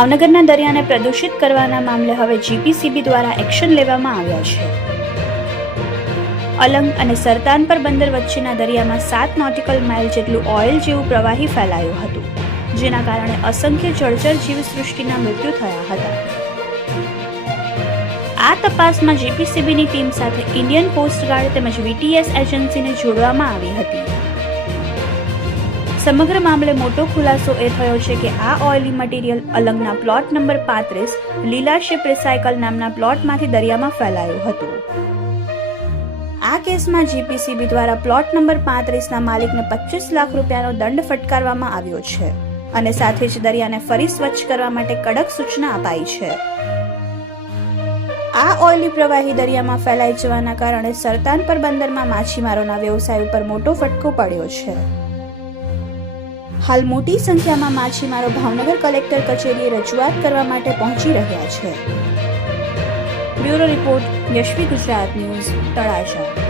ભાવનગરના દરિયાને પ્રદૂષિત કરવાના મામલે હવે જીપીસીબી દ્વારા એક્શન લેવામાં આવ્યા છે. અલંગ અને સરતાનપર બંદર વચ્ચેના દરિયામાં 7 નોટિકલ માઇલ જેટલું ઓઇલ જેવું પ્રવાહી ફેલાયું હતું, જેના કારણે અસંખ્ય જળચર જીવસૃષ્ટિના મૃત્યુ થયા હતા. આ તપાસમાં જીપીસીબીની ટીમ સાથે ઇન્ડિયન કોસ્ટગાર્ડ તેમજ વીટીએસ એજન્સીને જોડવામાં આવી હતી. સમગ્ર મામલે મોટો ખુલાસો એ થયો છે કે આ ઓઇલી મટીરીયલ અલંગના પ્લોટ નંબર 35 લીલા શિપ રિસાયકલ નામના પ્લોટમાંથી દરિયામાં ફેલાયું હતું. આ કેસમાં જીપીસીબી દ્વારા પ્લોટ નંબર 35ના માલિકને 25 લાખ રૂપિયાનો દંડ ફટકારવામાં આવ્યો છે અને સાથે જ દરિયાને ફરી સ્વચ્છ કરવા માટે કડક સૂચના અપાઈ છે. આ ઓઇલી પ્રવાહી દરિયામાં ફેલાઈ જવાના કારણે સરતાનપર બંદરમાં માછીમારોના વ્યવસાય ઉપર મોટો ફટકો પડ્યો છે. હાલ મોટી સંખ્યામાં માછીમારો ભાવનગર કલેક્ટર કચેરીએ રજૂઆત કરવા માટે પહોંચી રહ્યા છે. Bureau report, Yashvi Gujarat news, Talaja.